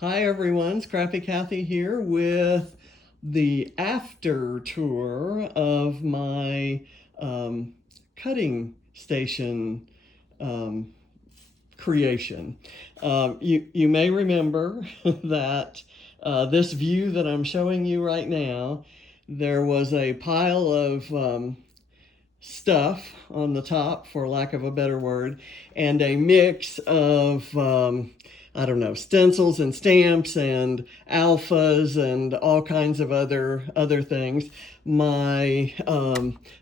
Hi everyone, Scrappy Kathy here with the after tour of my cutting station um, creation. You may remember that this view that I'm showing you right now, there was a pile of stuff on the top, for lack of a better word, and a mix of I don't know, stencils and stamps and alphas and all kinds of other things. My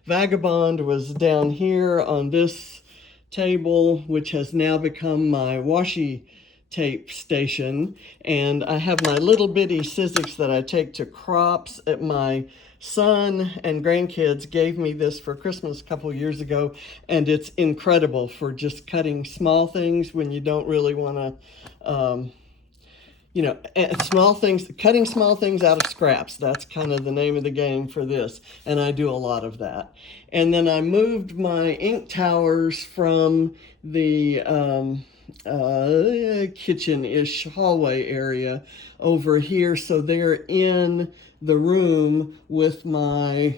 vagabond was down here on this table, which has now become my washi tape station, and I have my little bitty Sizzix that I take to crops. At my son and grandkids gave me this for Christmas a couple years ago, and it's incredible for just cutting small things when you don't really want to small things, cutting small things out of scraps. That's kind of the name of the game for this, and I do a lot of that. And then I moved my ink towers from the kitchen-ish hallway area over here, so they're in the room with my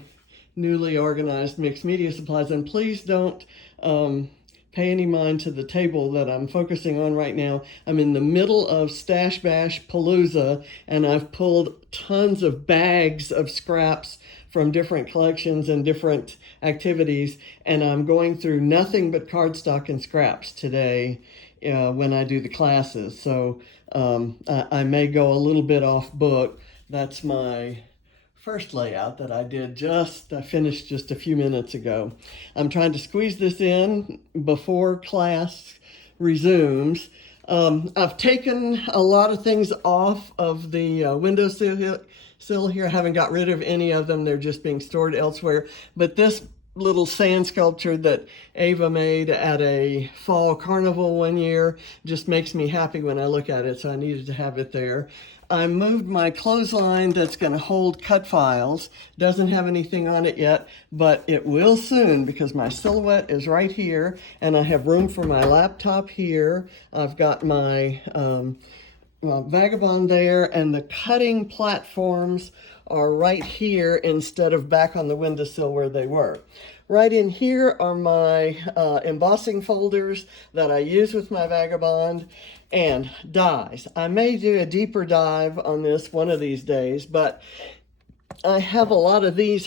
newly organized mixed media supplies. And please don't pay any mind to the table that I'm focusing on right now. I'm in the middle of Stash Bash Palooza, and I've pulled tons of bags of scraps from different collections and different activities, and I'm going through nothing but cardstock and scraps today when I do the classes. So I may go a little bit off book. That's my first layout that I finished just a few minutes ago. I'm trying to squeeze this in before class resumes. I've taken a lot of things off of the windowsill here. I haven't got rid of any of them. They're just being stored elsewhere. But this little sand sculpture that Ava made at a fall carnival one year just makes me happy when I look at it, so I needed to have it there. I moved my clothesline that's going to hold cut files. Doesn't have anything on it yet, but it will soon because my silhouette is right here, and I have room for my laptop here. I've got my vagabond there, and the cutting platforms are right here instead of back on the windowsill where they were. Right in here are my embossing folders that I use with my vagabond, and dies. I may do a deeper dive on this one of these days, but I have a lot of these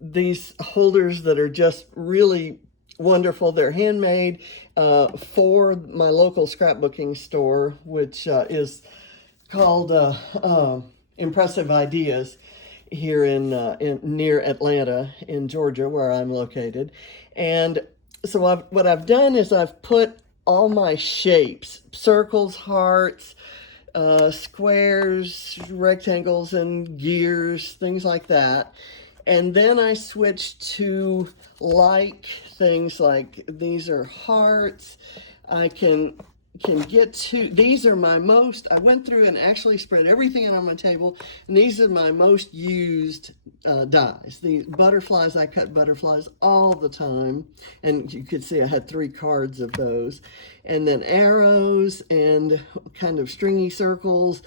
these holders that are just really wonderful. They're handmade for my local scrapbooking store, which is called Impressive Ideas here in near Atlanta in Georgia, where I'm located. And so what I've done is I've put all my shapes, circles, hearts, squares, rectangles, and gears, things like that. And then I switched to like things like these are hearts. I can get to, these are my most, I went through and actually spread everything out on my table, and these are my most used dies. These butterflies, I cut butterflies all the time, and you could see I had 3 cards of those. And then arrows and kind of stringy circles.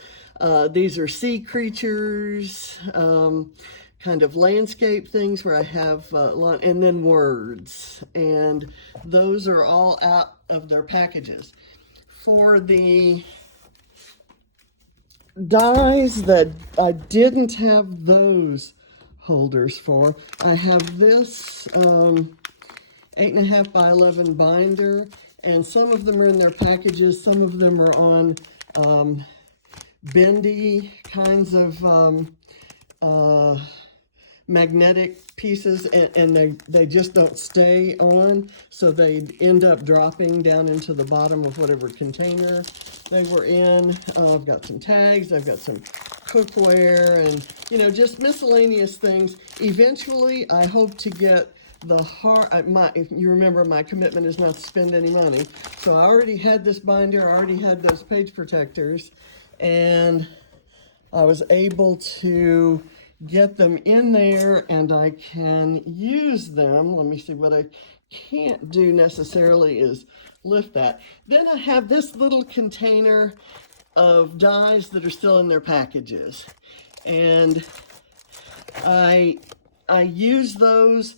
These are sea creatures, kind of landscape things where I have, and then words. And those are all out of their packages. For the dies that I didn't have those holders for, I have this 8.5 by 11 binder, and some of them are in their packages, some of them are on bendy kinds of magnetic pieces, and they just don't stay on, so they end up dropping down into the bottom of whatever container they were in. I've got some tags, I've got some cookware, and just miscellaneous things. Eventually I hope to get the if you remember, my commitment is not to spend any money, so I already had this binder, I already had those page protectors, and I was able to get them in there, and I can use them. Let me see. What I can't do necessarily is lift that. Then I have this little container of dies that are still in their packages. And I use those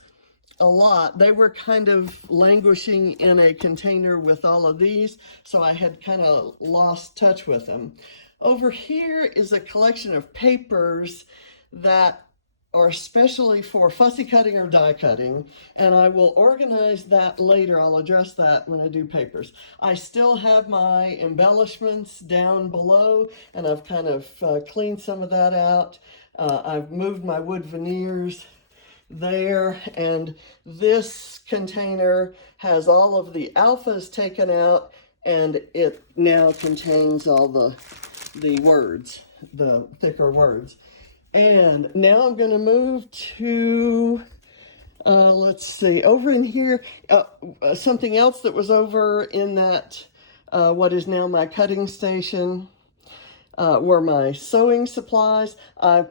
a lot. They were kind of languishing in a container with all of these, so I had kind of lost touch with them. Over here is a collection of papers that are especially for fussy cutting or die cutting, and I will organize that later. I'll address that when I do papers. I still have my embellishments down below, and I've kind of cleaned some of that out. I've moved my wood veneers there, and this container has all of the alphas taken out, and it now contains all the words, the thicker words. And now I'm going to move to let's see, over in here, something else that was over in that what is now my cutting station were my sewing supplies. I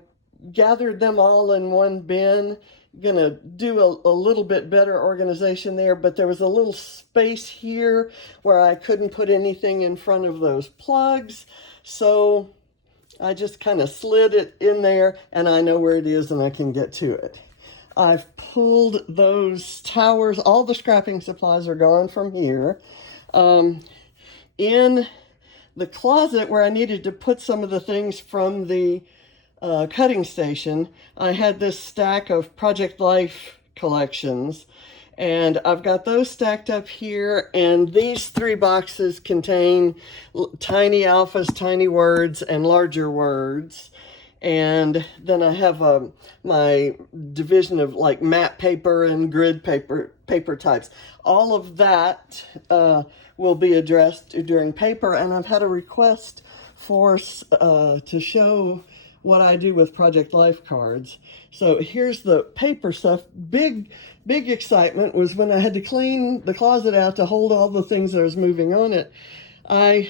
gathered them all in one bin. Gonna do a little bit better organization there, but there was a little space here where I couldn't put anything in front of those plugs, so I just kind of slid it in there, and I know where it is and I can get to it. I've pulled those towers. All the scrapping supplies are gone from here. In the closet where I needed to put some of the things from the cutting station, I had this stack of Project Life collections, and I've got those stacked up here, and these 3 boxes contain tiny alphas, tiny words, and larger words. And then I have my division of like matte paper and grid paper types. All of that will be addressed during paper, and I've had a request for to show what I do with Project Life cards. So here's the paper stuff. Big excitement was when I had to clean the closet out to hold all the things that I was moving on it. I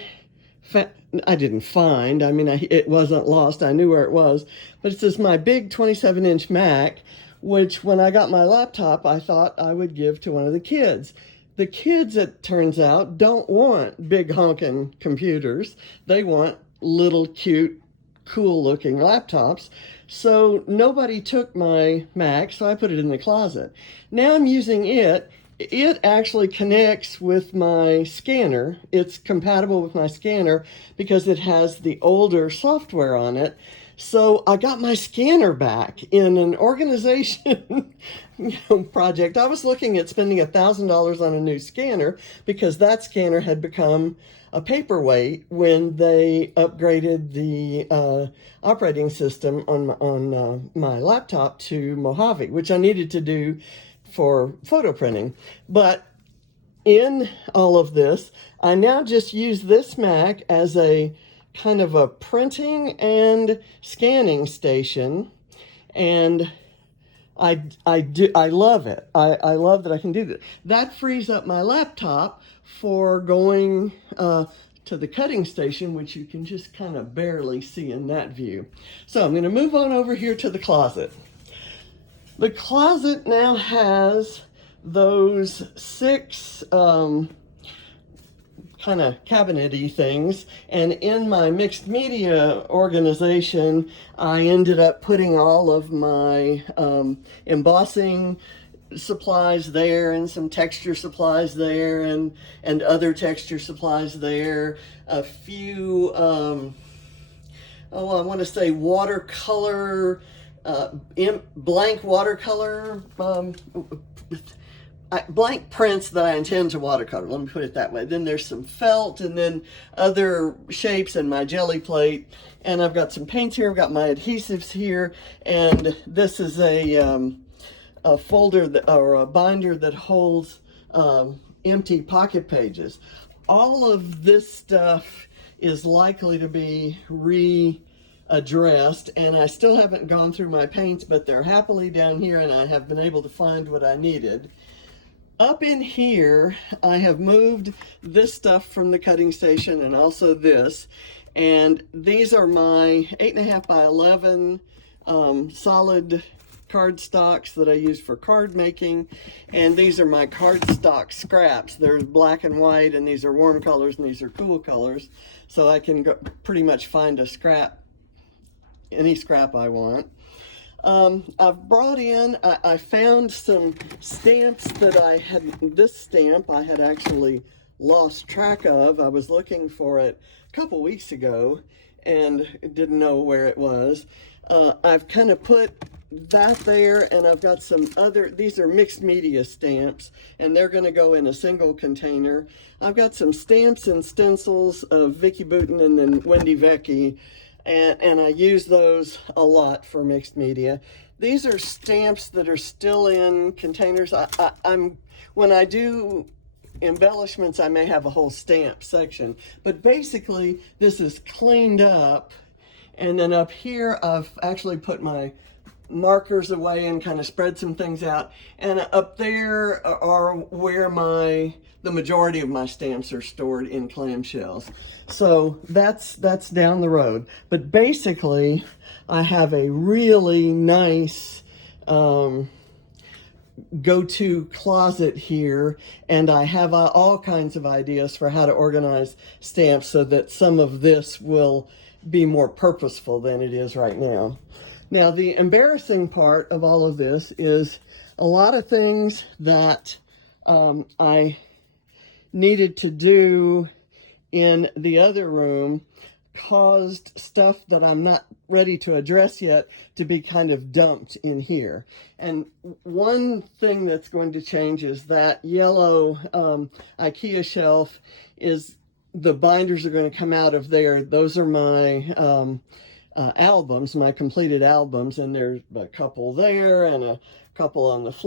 didn't find, I mean, it wasn't lost. I knew where it was, but it's just my big 27-inch Mac, which when I got my laptop, I thought I would give to one of the kids. The kids, it turns out, don't want big honking computers. They want little cute, cool looking laptops. So nobody took my Mac, so I put it in the closet. Now I'm using it. It actually connects with my scanner. It's compatible with my scanner because it has the older software on it. So I got my scanner back in an organization project. I was looking at spending $1,000 on a new scanner because that scanner had become a paperweight when they upgraded the operating system on my laptop to Mojave, which I needed to do for photo printing. But in all of this, I now just use this Mac as a kind of a printing and scanning station, and I love it. I love that I can do that. That frees up my laptop for going to the cutting station, which you can just kind of barely see in that view. So I'm going to move on over here to the closet. The closet now has those 6 kind of cabinet-y things, and in my mixed media organization, I ended up putting all of my embossing supplies there, and some texture supplies there, and other texture supplies there. A few, I want to say watercolor, blank watercolor, blank prints that I intend to watercolor, let me put it that way. Then there's some felt, and then other shapes, and my jelly plate, and I've got some paints here, I've got my adhesives here, and this is a folder or a binder that holds empty pocket pages. All of this stuff is likely to be readdressed, and I still haven't gone through my paints, but they're happily down here, and I have been able to find what I needed. Up in here, I have moved this stuff from the cutting station, and also this, and these are my 8.5 by 11 solid cardstocks that I use for card making, and these are my cardstock scraps. There's black and white, and these are warm colors, and these are cool colors, so I can pretty much find a scrap, any scrap I want. I've brought in, I found some stamps that I had. This stamp I had actually lost track of. I was looking for it a couple weeks ago and didn't know where it was. I've kind of put that there, and I've got some other, these are mixed media stamps, and they're going to go in a single container. I've got some stamps and stencils of Vicki Boutin and then Wendy Vecchi, and I use those a lot for mixed media. These are stamps that are still in containers. When I do embellishments, I may have a whole stamp section, but basically this is cleaned up, and then up here I've actually put my markers away and kind of spread some things out, and up there are where the majority of my stamps are stored in clamshells. So that's down the road, but basically I have a really nice go-to closet here, and I have all kinds of ideas for how to organize stamps so that some of this will be more purposeful than it is right now. Now, the embarrassing part of all of this is a lot of things that I needed to do in the other room caused stuff that I'm not ready to address yet to be kind of dumped in here. And one thing that's going to change is that yellow IKEA shelf the binders are going to come out of there. Those are my albums, my completed albums, and there's a couple there and a couple on the floor.